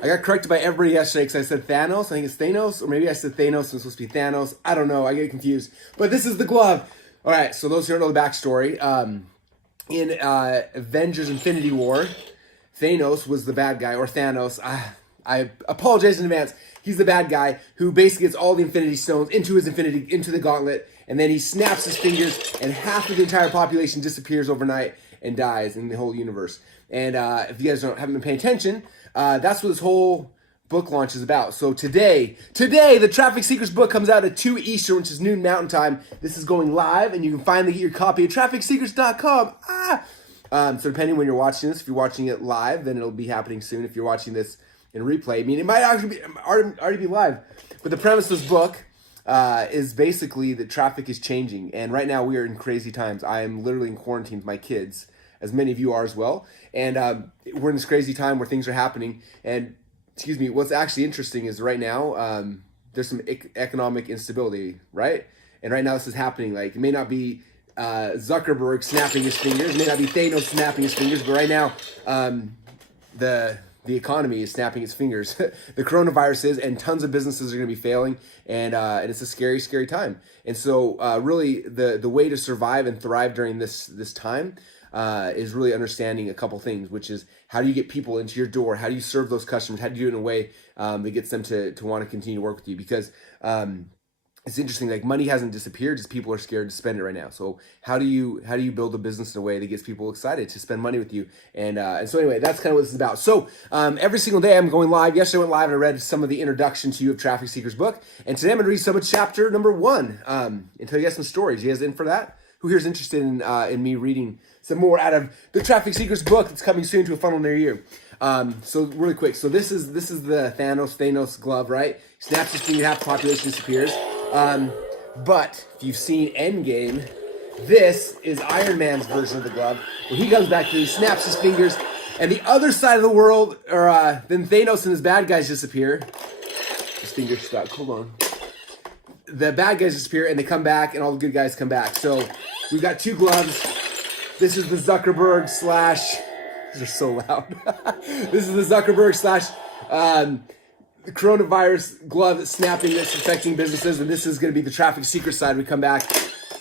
I got corrected by everybody yesterday because I said Thanos. I think it's Thanos, or maybe I said Thanos and it's supposed to be Thanos. I don't know. I get confused. But this is the glove. All right, so those who don't know the backstory, in Avengers Infinity War, Thanos was the bad guy, or Thanos. I apologize in advance. He's the bad guy who basically gets all the Infinity Stones into the gauntlet, and then he snaps his fingers, and half of the entire population disappears overnight and dies in the whole universe. And if you guys haven't been paying attention, that's what this whole book launch is about. So today, the Traffic Secrets book comes out at 2 Eastern, which is noon Mountain Time. This is going live, and you can finally get your copy at trafficsecrets.com. So depending when you're watching this, if you're watching it live, then it'll be happening soon. If you're watching this in replay, I mean, it might actually already be live. But the premise of this book is basically that traffic is changing. And right now we are in crazy times. I am literally in quarantine with my kids, as many of you are as well. And we're in this crazy time where things are happening. And, excuse me, what's actually interesting is right now there's some economic instability, right? And right now this is happening. Like, it may not be Zuckerberg snapping his fingers. It may not be Thanos snapping his fingers. But right now, the economy is snapping its fingers. The coronavirus is, and tons of businesses are going to be failing, and it's a scary, scary time. And so, really, the way to survive and thrive during this time is really understanding a couple things, which is how do you get people into your door? How do you serve those customers? How do you do it in a way that gets them to want to continue to work with you? Because it's interesting, like, money hasn't disappeared, just people are scared to spend it right now. So how do you build a business in a way that gets people excited to spend money with you? And so anyway, that's kind of what this is about. So every single day I'm going live. Yesterday I went live and I read some of the introduction to you of Traffic Seekers book. And today I'm going to read some of chapter number 1 and tell you guys some stories. You guys in for that? Who here is interested in me reading some more out of the Traffic Seekers book that's coming soon to a funnel near you? So really quick. So this is the Thanos glove, right? Snaps his finger, half the population disappears. But if you've seen Endgame, this is Iron Man's version of the glove, where he comes back through, he snaps his fingers, and the other side of the world, or then Thanos and his bad guys disappear. His fingers stuck. Hold on. The bad guys disappear, and they come back, and all the good guys come back. So we've got 2 gloves. This is the Zuckerberg slash. These are so loud. This is the Zuckerberg slash. The coronavirus glove that's snapping, that's affecting businesses, and this is going to be the Traffic Secret side. We come back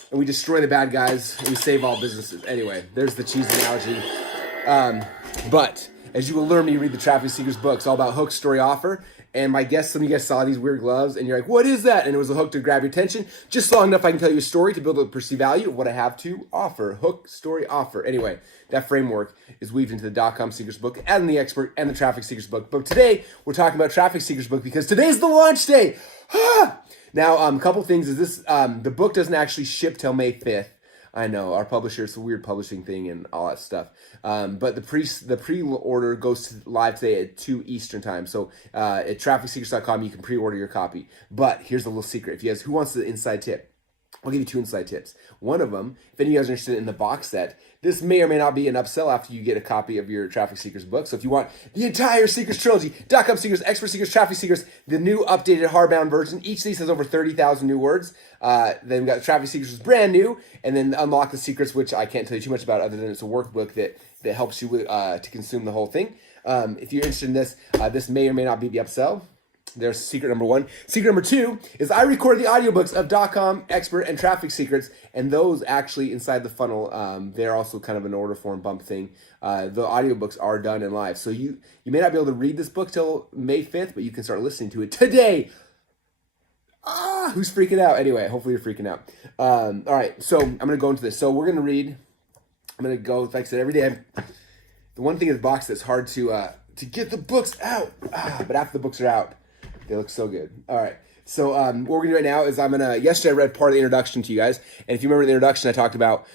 and we destroy the bad guys and we save all businesses. Anyway, there's the cheesy analogy. But as you will learn when you read the Traffic Secrets book, it's all about hook, story, offer. And my guess, some of you guys saw these weird gloves and you're like, what is that? And it was a hook to grab your attention. Just long enough I can tell you a story to build a perceived value of what I have to offer. Hook, story, offer. Anyway, that framework is weaved into the .com Secrets book and the Expert and the Traffic Secrets book. But today, we're talking about Traffic Secrets book because today's the launch day. Now, a couple things is this, the book doesn't actually ship till May 5th. I know, our publisher, it's a weird publishing thing and all that stuff. But the pre-order goes live today at 2 Eastern time. So at trafficsecrets.com, you can pre-order your copy. But here's a little secret. If you guys, who wants the inside tip? I'll give you 2 inside tips. One of them, if any of you guys are interested in the box set, this may or may not be an upsell after you get a copy of your Traffic Secrets book. So if you want the entire Secrets trilogy, .com Secrets, Expert Secrets, Traffic Secrets, the new updated hardbound version, each of these has over 30,000 new words. Then we've got Traffic Secrets, which is brand new, and then Unlock the Secrets, which I can't tell you too much about other than it's a workbook that helps you to consume the whole thing. If you're interested in this, this may or may not be the upsell. There's secret number 1. Secret number 2 is I record the audiobooks of .com, Expert, and Traffic Secrets, and those actually inside the funnel, they're also kind of an order form bump thing. The audiobooks are done and live. So you may not be able to read this book till May 5th, but you can start listening to it today. Who's freaking out? Anyway, hopefully you're freaking out. All right, so I'm going to go into this. So we're going to read. I'm going to go, like I said, every day. The one thing in the box that's hard to get the books out. But after the books are out, they look so good. All right. So what we're going to do right now is yesterday I read part of the introduction to you guys. And if you remember the introduction, I talked about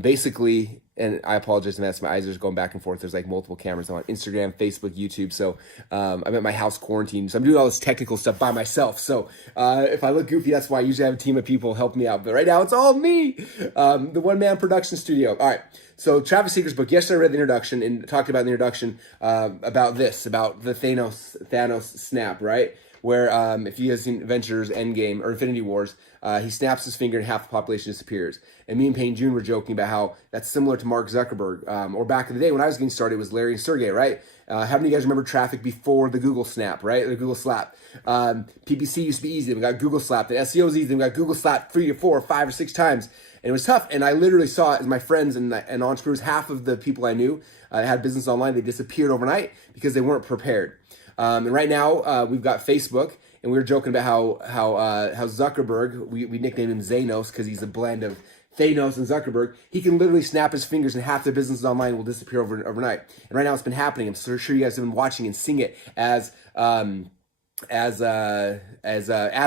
basically, and I apologize in advance, my eyes are just going back and forth. There's like multiple cameras on Instagram, Facebook, YouTube. So I'm at my house quarantined. So I'm doing all this technical stuff by myself. So if I look goofy, that's why I usually have a team of people help me out. But right now it's all me, the one-man production studio. All right. So Traffic Secrets book, yesterday I read the introduction and talked about the introduction about the Thanos snap, right? Where if you guys seen Avengers Endgame or Infinity Wars, he snaps his finger and half the population disappears. And me and Payne June were joking about how that's similar to Mark Zuckerberg. Or back in the day when I was getting started, it was Larry and Sergey, right? How many of you guys remember traffic before the Google Snap, right? The Google Slap. PPC used to be easy. Then we got Google Slap. The SEO is easy. Then we got Google Slap 3 or 4 or 5 or 6 times. And it was tough. And I literally saw it as my friends and entrepreneurs, half of the people I knew had business online. They disappeared overnight because they weren't prepared. And right now we've got Facebook. And we were joking about how Zuckerberg, we nicknamed him Zanos because he's a blend of Thanos and Zuckerberg. He can literally snap his fingers and half the businesses online will disappear overnight. And right now it's been happening. I'm so sure you guys have been watching and seeing it as ads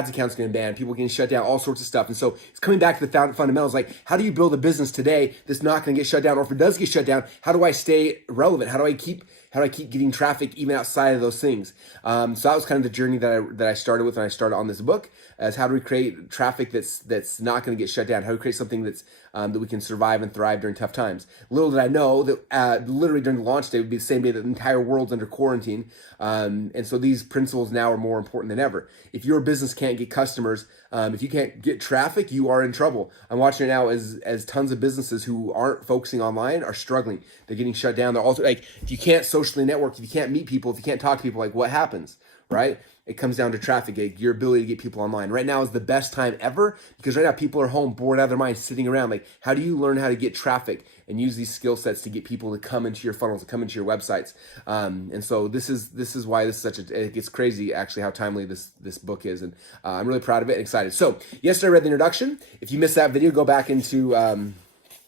accounts getting banned, people getting shut down, all sorts of stuff. And so it's coming back to the fundamentals, like how do you build a business today that's not going to get shut down, or if it does get shut down, how do I stay relevant? How do I keep getting traffic even outside of those things? So that was kind of the journey that I started with when I started on this book, as how do we create traffic that's not going to get shut down? How do we create something that's that we can survive and thrive during tough times? Little did I know that literally during the launch day would be the same day that the entire world's under quarantine. And so these principles now are more important than ever. If your business can't get customers, if you can't get traffic, you are in trouble. I'm watching it now as tons of businesses who aren't focusing online are struggling. They're getting shut down. They're also like, if you can't socially network, if you can't meet people, if you can't talk to people, like what happens, right? It comes down to traffic, like your ability to get people online. Right now is the best time ever because right now people are home, bored out of their minds, sitting around. Like, how do you learn how to get traffic and use these skill sets to get people to come into your funnels, to come into your websites? And so this is why this is it gets crazy actually how timely this book is. And I'm really proud of it and excited. So yesterday I read the introduction. If you missed that video, go back into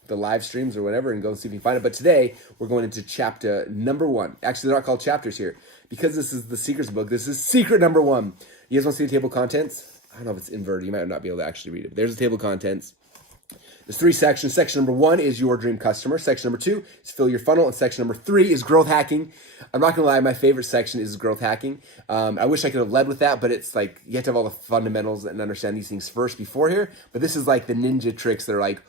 the live streams or whatever and go and see if you can find it. But today we're going into chapter number 1. Actually, they're not called chapters here because this is the secrets book. This is secret number 1. You guys want to see the table of contents? I don't know if it's inverted. You might not be able to actually read it. But there's the table of contents. There's 3 sections. Section number 1 is your dream customer. Section number 2 is fill your funnel. And section number 3 is growth hacking. I'm not going to lie. My favorite section is growth hacking. I wish I could have led with that, but it's like you have to have all the fundamentals and understand these things first before here. But this is like the ninja tricks that are like,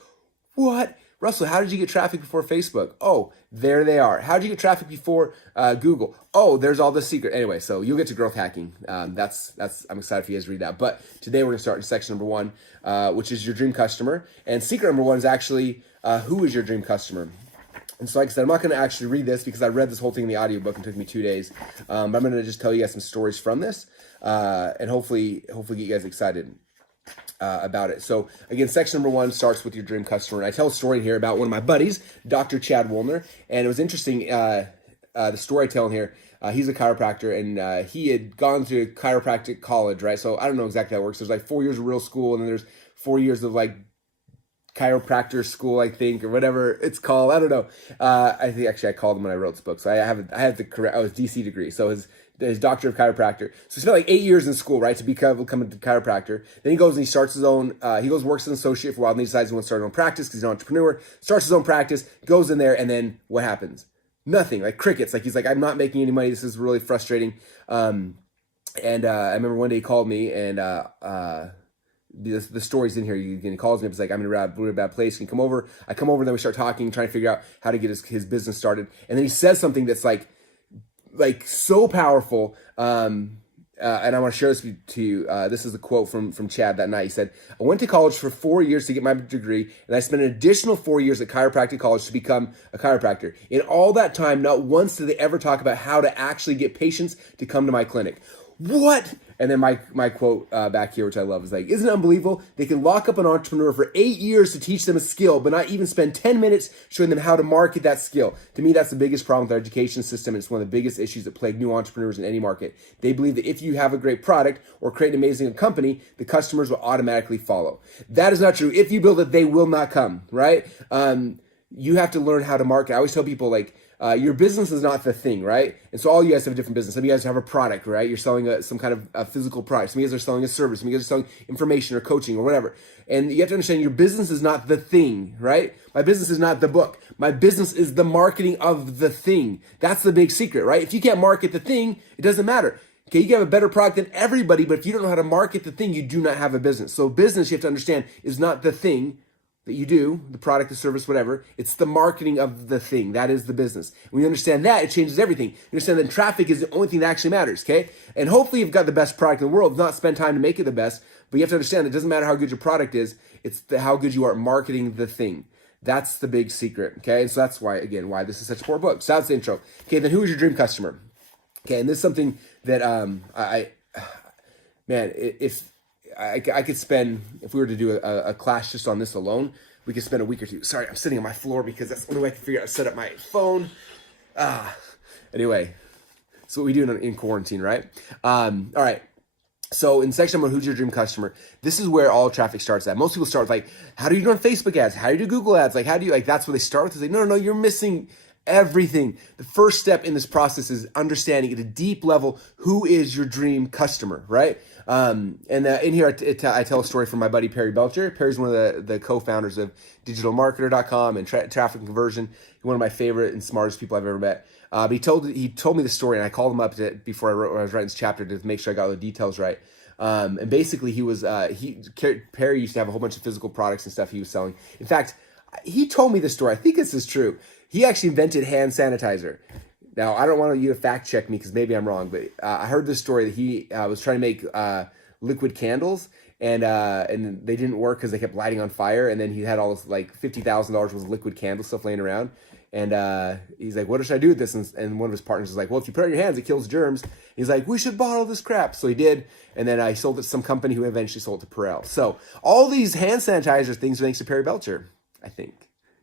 what? Russell, how did you get traffic before Facebook? Oh, there they are. How did you get traffic before Google? Oh, there's all the secret. Anyway, so you'll get to growth hacking. I'm excited for you guys to read that. But today we're going to start in section number 1, which is your dream customer. And secret number 1 is actually who is your dream customer? And so like I said, I'm not going to actually read this because I read this whole thing in the audiobook and it took me 2 days. But I'm going to just tell you guys some stories from this and hopefully get you guys excited about it. So again, section number 1 starts with your dream customer. And I tell a story here about one of my buddies, Dr. Chad Woolner. And it was interesting, the story I tell in here, he's a chiropractor and he had gone to chiropractic college, right? So I don't know exactly how it works. There's like 4 years of real school and then there's 4 years of like chiropractor school, I think, or whatever it's called. I don't know. I think actually I called him when I wrote this book. So I had the correct, I was DC degree. So his doctor of chiropractor. So he spent like 8 years in school, right, to become a chiropractor. Then he goes and he starts his own, works as an associate for a while, and he decides he wants to start his own practice because he's an entrepreneur, starts his own practice, goes in there, and then what happens? Nothing, like crickets. Like he's like, I'm not making any money. This is really frustrating. I remember one day he called me and the story's in here. He calls me up. He's like, I'm in a really bad place. Can you come over? I come over, then we start talking, trying to figure out how to get his business started. And then he says something that's like so powerful. And I want to share this to you. This is a quote from Chad that night. He said, I went to college for 4 years to get my degree, and I spent an additional 4 years at chiropractic college to become a chiropractor. In all that time, not once did they ever talk about how to actually get patients to come to my clinic. What? And then my quote back here, which I love, is like, isn't it unbelievable? They can lock up an entrepreneur for 8 years to teach them a skill, but not even spend 10 minutes showing them how to market that skill. To me, that's the biggest problem with our education system. It's one of the biggest issues that plague new entrepreneurs in any market. They believe that if you have a great product or create an amazing company, the customers will automatically follow. That is not true. If you build it, they will not come, right? You have to learn how to market. I always tell people, like, your business is not the thing, right? And so all you guys have a different business. Some of you guys have a product, right? You're selling some kind of a physical product. Some of you guys are selling a service. Some of you guys are selling information or coaching or whatever. And you have to understand your business is not the thing, right? My business is not the book. My business is the marketing of the thing. That's the big secret, right? If you can't market the thing, it doesn't matter. Okay, you can have a better product than everybody, but if you don't know how to market the thing, you do not have a business. So business, you have to understand, is not the thing that you do, the product, the service, whatever. It's the marketing of the thing. That is the business. When you understand that, it changes everything. You understand that traffic is the only thing that actually matters, okay? And hopefully you've got the best product in the world. Not spend time to make it the best, but you have to understand it doesn't matter how good your product is. It's how good you are at marketing the thing. That's the big secret. Okay. And so that's why, again, why this is such a poor book. So that's the intro. Okay. Then who is your dream customer? Okay. And this is something that, man, if I could spend, if we were to do a class just on this alone, we could spend a week or two. Sorry, I'm sitting on my floor because that's the only way I can figure out how to set up my phone. Anyway, that's what we do in quarantine, right? All right. So in section number, who's your dream customer? This is where all traffic starts at. Most people start with like, how do you run Facebook ads? How do you do Google ads? Like, how do you, like, that's where they start with. It's like, no, you're missing everything. The first step in this process is understanding at a deep level, who is your dream customer, right? In here, I tell a story from my buddy, Perry Belcher. Perry's one of the co-founders of digitalmarketer.com and traffic conversion. He's one of my favorite and smartest people I've ever met. But he told me the story, and I called him up before I was writing this chapter to make sure I got all the details right. And basically, Perry used to have a whole bunch of physical products and stuff he was selling. In fact, he told me this story. I think this is true. He actually invented hand sanitizer. Now, I don't want you to fact check me because maybe I'm wrong, but I heard this story that he was trying to make liquid candles, and they didn't work because they kept lighting on fire. And then he had all this like $50,000 worth of liquid candle stuff laying around. And he's like, what should I do with this? And one of his partners is like, well, if you put it on your hands, it kills germs. He's like, we should bottle this crap. So he did. And then I sold it to some company who eventually sold it to Perel. So all these hand sanitizer things are thanks to Perry Belcher, I think.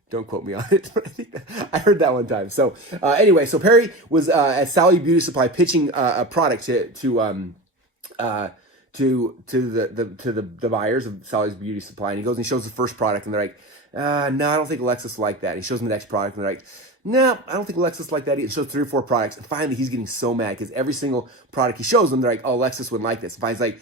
Don't quote me on it, but I think I heard that one time. So anyway, so Perry was at Sally Beauty Supply pitching a product to the buyers of Sally's Beauty Supply, and he goes and he shows the first product, and they're like, no, I don't think Alexis will like that. He shows them the next product, and they're like, no, I don't think Alexis will like that. He shows 3 or 4 products, and finally he's getting so mad because every single product he shows them, they're like, oh, Alexis wouldn't like this. And finally he's like,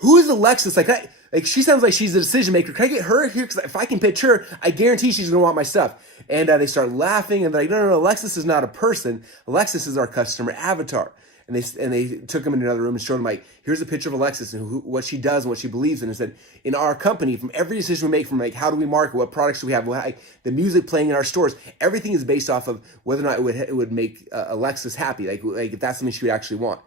who is Alexis? Like she sounds like she's the decision maker. Can I get her here? Because if I can pitch her, I guarantee she's gonna want my stuff. And they start laughing, and they're like, no, Alexis is not a person. Alexis is our customer avatar. And they took him into another room and showed him, like, here's a picture of Alexis and what she does and what she believes in. And said, in our company, from every decision we make, from like how do we market, what products do we have, the music playing in our stores, everything is based off of whether or not it would make Alexis happy, like if that's something she would actually want.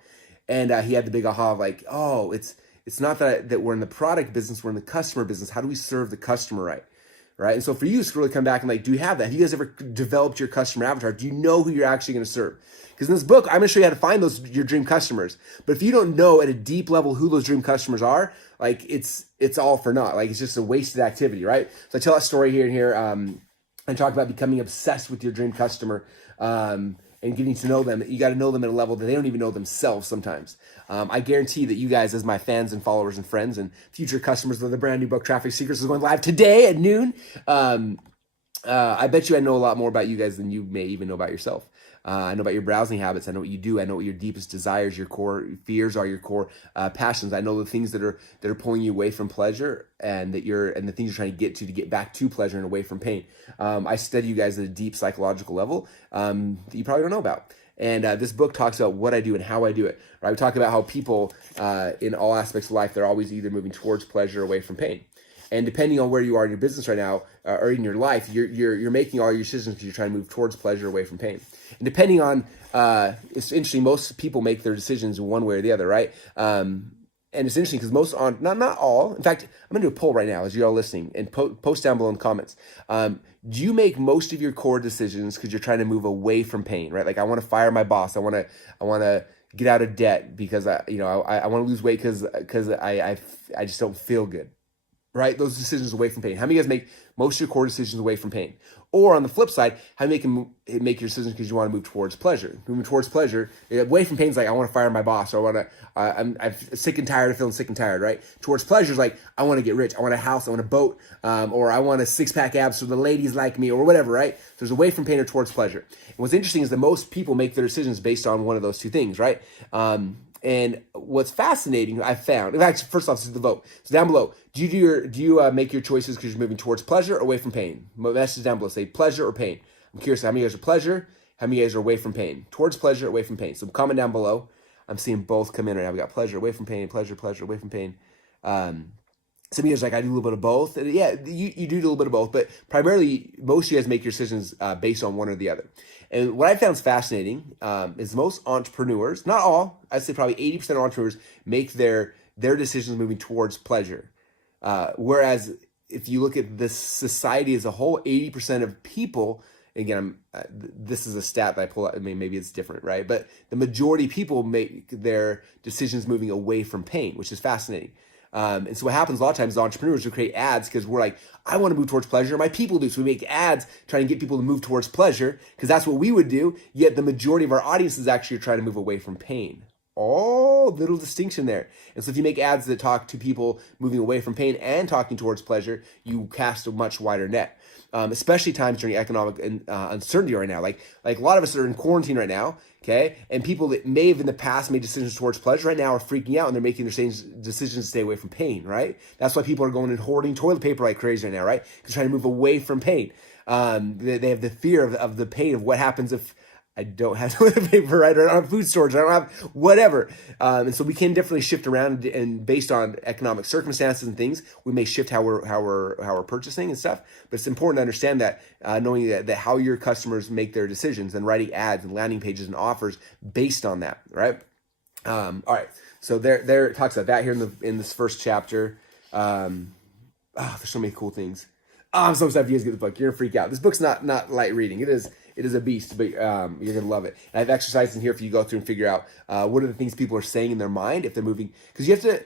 And he had the big aha of like, oh, it's not that we're in the product business, we're in the customer business. How do we serve the customer right? Right. And so for you, it's really come back and like, do you have that? Have you guys ever developed your customer avatar? Do you know who you're actually going to serve? Because in this book, I'm going to show you how to find your dream customers. But if you don't know at a deep level who those dream customers are, like it's all for naught. Like it's just a wasted activity, right? So I tell that story here and talk about becoming obsessed with your dream customer and getting to know them. You got to know them at a level that they don't even know themselves sometimes. I guarantee that you guys, as my fans and followers and friends and future customers of the brand new book, Traffic Secrets, is going live today at noon. I bet you I know a lot more about you guys than you may even know about yourself. I know about your browsing habits. I know what you do. I know what your deepest desires, your core fears are, your core passions. I know the things that are pulling you away from pleasure, and the things you're trying to get back to pleasure and away from pain. I study you guys at a deep psychological level that you probably don't know about. And this book talks about what I do and how I do it. Right? We talk about how people in all aspects of life, they're always either moving towards pleasure or away from pain. And depending on where you are in your business right now or in your life, you're making all your decisions because you're trying to move towards pleasure, away from pain. And depending on, it's interesting, most people make their decisions one way or the other, right? And it's interesting because not all, in fact, I'm going to do a poll right now as you're all listening, and post down below in the comments. Do you make most of your core decisions because you're trying to move away from pain, right? Like, I want to fire my boss. I want to get out of debt because I want to lose weight because I just don't feel good. Right? Those decisions away from pain. How many of you guys make most of your core decisions away from pain? Or on the flip side, how do you make your decisions because you want to move towards pleasure? Moving towards pleasure, away from pain is like, I want to fire my boss, or I'm sick and tired of feeling sick and tired, right? Towards pleasure is like, I want to get rich, I want a house, I want a boat, or I want a 6-pack abs so the ladies like me, or whatever, right? So there's away from pain or towards pleasure. And what's interesting is that most people make their decisions based on one of those two things, right? And what's fascinating, I found, in fact, first off, this is the vote. So down below, do you make your choices because you're moving towards pleasure or away from pain? Message down below, say pleasure or pain. I'm curious how many of you guys are pleasure, how many of you guys are away from pain? Towards pleasure, away from pain. So comment down below. I'm seeing both come in right now. We got pleasure, away from pain, pleasure, away from pain. Some of you guys are like, I do a little bit of both. And yeah, you do a little bit of both, but primarily most of you guys make your decisions based on one or the other. And what I found is fascinating is most entrepreneurs, not all, I'd say probably 80% of entrepreneurs make their decisions moving towards pleasure. Whereas if you look at this society as a whole, 80% of people, again, this is a stat that I pull out. I mean, maybe it's different, right? But the majority of people make their decisions moving away from pain, which is fascinating. And so what happens a lot of times is entrepreneurs will create ads because we're like, I want to move towards pleasure. My people do. So we make ads trying to get people to move towards pleasure because that's what we would do. Yet the majority of our audience is actually trying to move away from pain. Oh, little distinction there. And so if you make ads that talk to people moving away from pain and talking towards pleasure, you cast a much wider net. Especially times during economic uncertainty right now. Like a lot of us are in quarantine right now, okay? And people that may have in the past made decisions towards pleasure right now are freaking out and they're making their same decisions to stay away from pain, right? That's why people are going and hoarding toilet paper like crazy right now, right? Because trying to move away from pain. They have the fear of the pain of what happens if I don't have toilet paper, right? Or I don't have food storage, I don't have whatever. And so we can definitely shift around, and based on economic circumstances and things, we may shift how we're purchasing and stuff. But it's important to understand that, knowing that how your customers make their decisions and writing ads and landing pages and offers based on that, right? All right. So there it talks about that here in this first chapter. There's so many cool things. I'm so excited for you guys to get the book. You're gonna freak out. This book's not light reading. It is a beast, but you're gonna love it. And I have exercises in here for you to go through and figure out what are the things people are saying in their mind if they're moving. Because you have to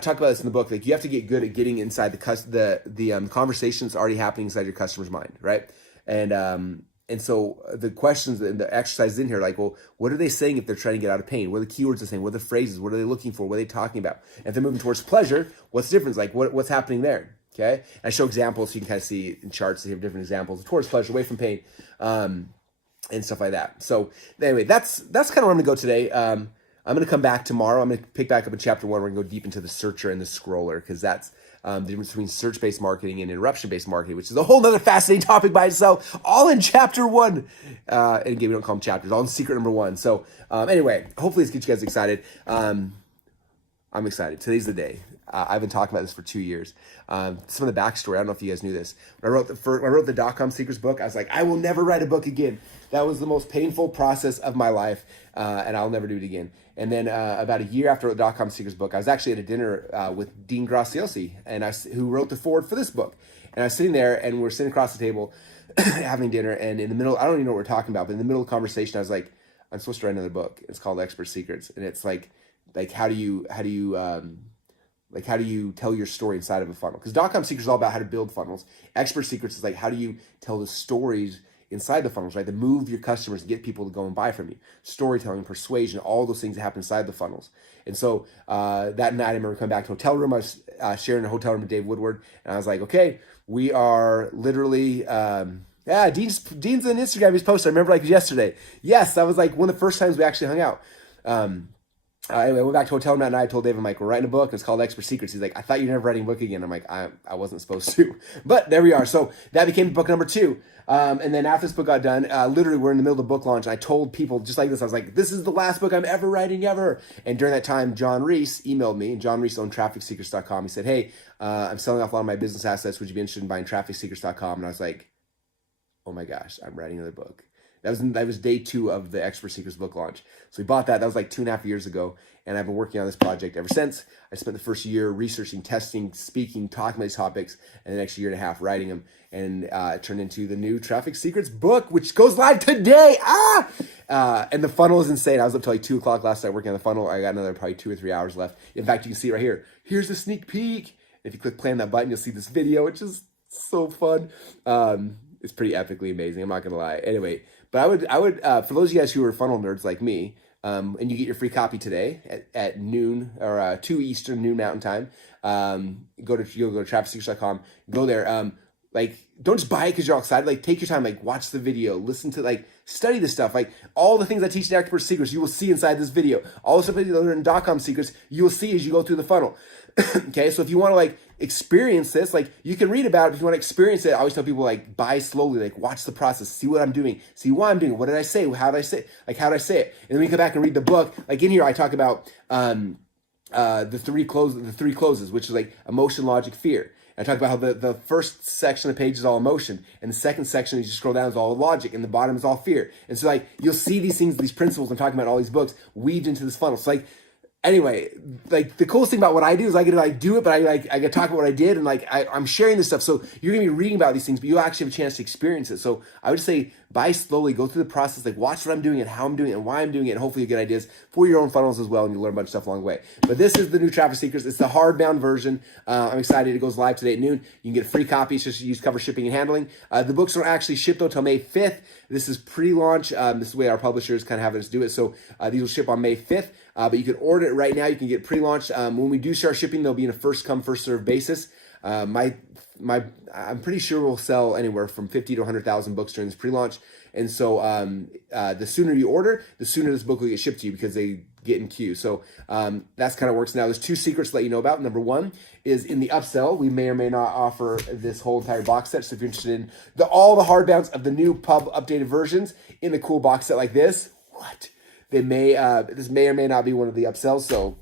talk about this in the book. Like you have to get good at getting inside the conversations already happening inside your customer's mind, right? And so the questions and the exercises in here, like, well, what are they saying if they're trying to get out of pain? What are the keywords they're saying? What are the phrases? What are they looking for? What are they talking about? And if they're moving towards pleasure, what's the difference? Like what's happening there? Okay, and I show examples so you can kind of see in charts. They have different examples towards pleasure, away from pain, and stuff like that. So anyway, that's kind of where I'm gonna go today. I'm gonna come back tomorrow. I'm gonna pick back up in chapter 1. We're gonna go deep into the searcher and the scroller because that's the difference between search-based marketing and interruption-based marketing, which is a whole nother fascinating topic by itself. All in chapter 1. And again, we don't call them chapters. All in secret number 1. So anyway, hopefully this gets you guys excited. I'm excited. Today's the day. I've been talking about this for 2 years. Some of the backstory, I don't know if you guys knew this. When I wrote the .com Secrets book, I was like, I will never write a book again. That was the most painful process of my life, and I'll never do it again. And then about a year after the .com Secrets book, I was actually at a dinner with Dean Graziosi, who wrote the foreword for this book. And I was sitting there, and we're sitting across the table having dinner, and in the middle, I don't even know what we're talking about, but in the middle of the conversation, I was like, I'm supposed to write another book. It's called Expert Secrets, and it's like how do you tell your story inside of a funnel? Because .com Secrets is all about how to build funnels. Expert Secrets is like, how do you tell the stories inside the funnels, right? That move your customers and get people to go and buy from you. Storytelling, persuasion, all those things that happen inside the funnels. And so that night, I remember coming back to a hotel room. I was sharing a hotel room with Dave Woodward. And I was like, okay, we are literally... Dean's on Instagram. He's posted. I remember like yesterday. Yes, that was like one of the first times we actually hung out. I went back to hotel room that night. I told Dave, I'm like, we're writing a book. It's called Expert Secrets. He's like, I thought you were never writing a book again. I'm like, I wasn't supposed to. But there we are. So that became book number 2. And then after this book got done, literally we're in the middle of the book launch. And I told people just like this. I was like, this is the last book I'm ever writing ever. And during that time, John Reese emailed me. And John Reese owned TrafficSecrets.com. He said, hey, I'm selling off a lot of my business assets. Would you be interested in buying TrafficSecrets.com? And I was like, oh my gosh, I'm writing another book. That was day 2 of the Expert Secrets book launch. So we bought that. That was like 2.5 years ago. And I've been working on this project ever since. I spent the first year researching, testing, speaking, talking about these topics, and the next year and a half writing them. And it turned into the new Traffic Secrets book, which goes live today. And the funnel is insane. I was up till like 2 o'clock last night working on the funnel. I got another probably 2 or 3 hours left. In fact, you can see it right here. Here's a sneak peek. If you click play on that button, you'll see this video, which is so fun. It's pretty epically amazing. I'm not going to lie. Anyway, but I would for those of you guys who are funnel nerds like me, and you get your free copy today at noon or 2 Eastern, noon Mountain Time. You'll go to TrafficSecrets.com. Go there. Don't just buy it because you're all excited. Like, take your time. Like, watch the video. Listen to, study this stuff. Like, all the things I teach in Expert Secrets, you will see inside this video. All the stuff that you learn in .com Secrets, you will see as you go through the funnel. Okay, so if you want to, experience this, you can read about it. If you want to experience it, I always tell people, buy slowly. Watch the process. See what I'm doing. See why I'm doing it. What did I say? How did I say it? How did I say it? And then we come back and read the book. In here, I talk about the three closes, which is emotion, logic, fear. I talk about how the first section of the page is all emotion, and the second section, as you scroll down, is all logic, and the bottom is all fear. And so, you'll see these things, these principles I'm talking about in all these books, weaved into this funnel. So, anyway, like the coolest thing about what I do is I get to like do it, but I get to talk about what I did, and like I'm sharing this stuff. So you're gonna be reading about these things, but you actually have a chance to experience it. So I would say buy slowly, go through the process, like watch what I'm doing and how I'm doing it and why I'm doing it, and hopefully you get ideas for your own funnels as well, and you learn a bunch of stuff along the way. But this is the new Traffic Secrets. It's the hardbound version. I'm excited. It goes live today at noon. You can get a free copy. It's just use cover shipping and handling. The books don't actually ship though till May 5th. This is pre-launch. This is the way our publishers kind of have us do it. So these will ship on May 5th. But you can order it right now. You can get pre-launched. When we do start shipping, they'll be in a first come, first serve basis. I'm pretty sure we'll sell anywhere from 50 to 100,000 books during this pre-launch. And so the sooner you order, the sooner this book will get shipped to you because they get in queue. So that's kind of works now. There's 2 secrets to let you know about. Number 1 is in the upsell, we may or may not offer this whole entire box set. So if you're interested in all the hardbounds of the new pub updated versions in the cool box set like this, this may or may not be one of the upsells. So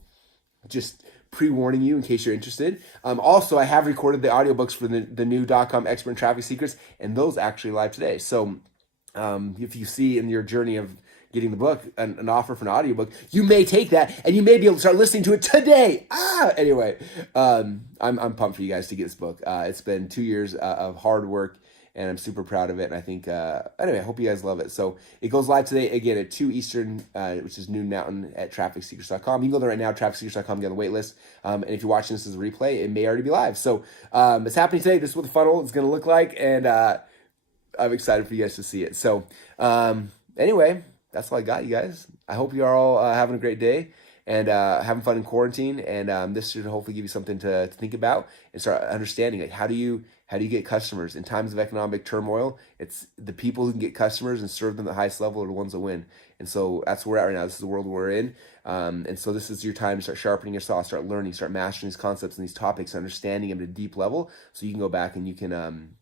just pre-warning you in case you're interested. Also, I have recorded the audiobooks for the new .com Expert in Traffic Secrets, and those actually live today. So if you see in your journey of getting the book an offer for an audiobook, you may take that and you may be able to start listening to it today. Anyway, I'm pumped for you guys to get this book. It's been 2 years of hard work, and I'm super proud of it. And I think, anyway, I hope you guys love it. So it goes live today, again, at 2 Eastern, which is noon Mountain at trafficsecrets.com. You can go there right now, trafficsecrets.com, get on the wait list. And if you're watching this as a replay, it may already be live. So it's happening today. This is what the funnel is going to look like. And I'm excited for you guys to see it. So anyway, that's all I got, you guys. I hope you are all having a great day and having fun in quarantine. And this should hopefully give you something to think about and start understanding, like, how do you get customers in times of economic turmoil? It's the people who can get customers and serve them at the highest level are the ones that win. And so that's where we're at right now. This is the world we're in. And so this is your time to start sharpening your saw, start learning, start mastering these concepts and these topics, understanding them at a deep level, so you can go back and you can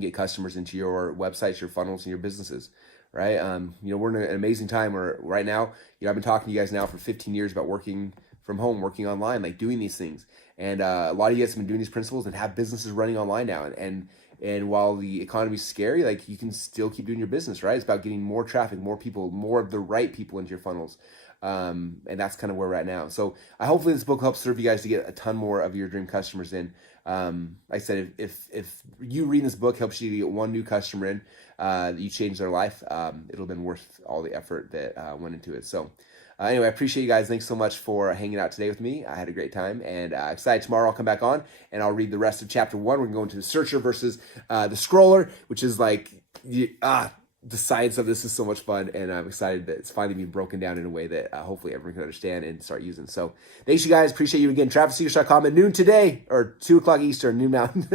get customers into your websites, your funnels, and your businesses. Right? We're in an amazing time where right now, I've been talking to you guys now for 15 years about working from home, working online, like doing these things. And a lot of you guys have been doing these principles and have businesses running online now. And while the economy's scary, like, you can still keep doing your business, right? It's about getting more traffic, more people, more of the right people into your funnels. And that's kind of where we're at now. So hopefully this book helps serve you guys to get a ton more of your dream customers in. Like I said, if you reading this book helps you to get one new customer in, that you change their life, it'll have been worth all the effort that went into it. So anyway, I appreciate you guys. Thanks so much for hanging out today with me. I had a great time, and excited tomorrow I'll come back on and I'll read the rest of chapter 1. We're going to go into the searcher versus the scroller, which is like the science of this is so much fun, and I'm excited that it's finally being broken down in a way that hopefully everyone can understand and start using. So thanks, you guys. Appreciate you again. TrafficSecrets.com at noon today, or 2 o'clock Eastern, noon Mountain,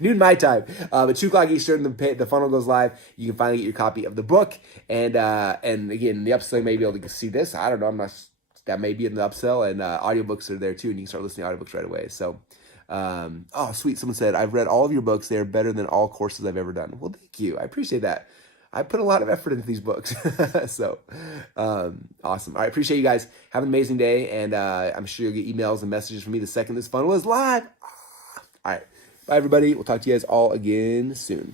noon my time. But 2 o'clock Eastern, the funnel goes live. You can finally get your copy of the book, and again, the upsell, you may be able to see this. I don't know. That may be in the upsell, and audiobooks are there too, and you can start listening to audiobooks right away. So, oh, sweet. Someone said, I've read all of your books. They're better than all courses I've ever done. Well, thank you. I appreciate that. I put a lot of effort into these books. So, awesome. All right. Appreciate you guys. Have an amazing day. And I'm sure you'll get emails and messages from me the second this funnel is live. All right. Bye, everybody. We'll talk to you guys all again soon.